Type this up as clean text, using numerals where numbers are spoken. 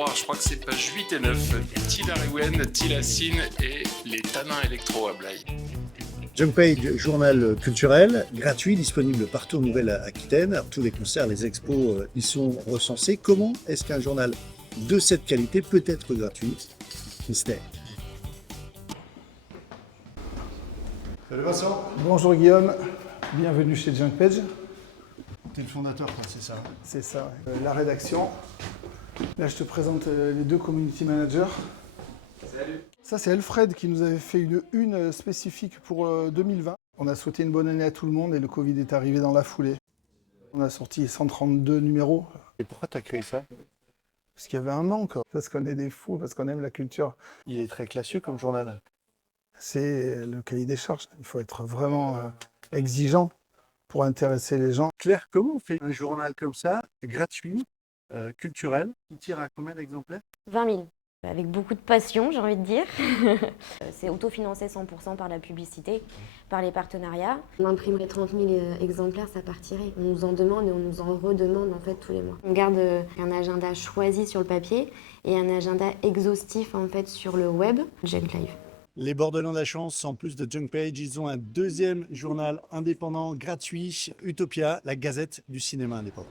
3, je crois que c'est page 8 et 9. Tillariwen, Tilassine et les tanins électro à Blaye. Junkpage, journal culturel, gratuit, disponible partout en Nouvelle-Aquitaine. Alors, tous les concerts, les expos y sont recensés. Comment est-ce qu'un journal de cette qualité peut être gratuit? Mystère. Salut Vincent. Bonjour Guillaume, bienvenue chez Junkpage. T'es le fondateur, toi, c'est ça? C'est ça, la rédaction. Là, je te présente les deux community managers. Salut. Ça, c'est Alfred qui nous avait fait une spécifique pour 2020. On a souhaité une bonne année à tout le monde et le Covid est arrivé dans la foulée. On a sorti 132 numéros. Et pourquoi t'as créé ça? Parce qu'il y avait un manque, parce qu'on est des fous, parce qu'on aime la culture. Il est très classieux comme journal. C'est le cahier des charges. Il faut être vraiment exigeant pour intéresser les gens. Claire, comment on fait un journal comme ça, gratuit, culturel, qui tire à combien d'exemplaires? 20 000. Avec beaucoup de passion, j'ai envie de dire. C'est autofinancé 100% par la publicité, par les partenariats. On imprimerait 30 000 exemplaires, ça partirait. On nous en demande et on nous en redemande en fait tous les mois. On garde un agenda choisi sur le papier et un agenda exhaustif en fait sur le web, Junk Live. Les Bordelais ont la chance, en plus de Junkpage, ils ont un deuxième journal indépendant gratuit, Utopia, la gazette du cinéma indépendant.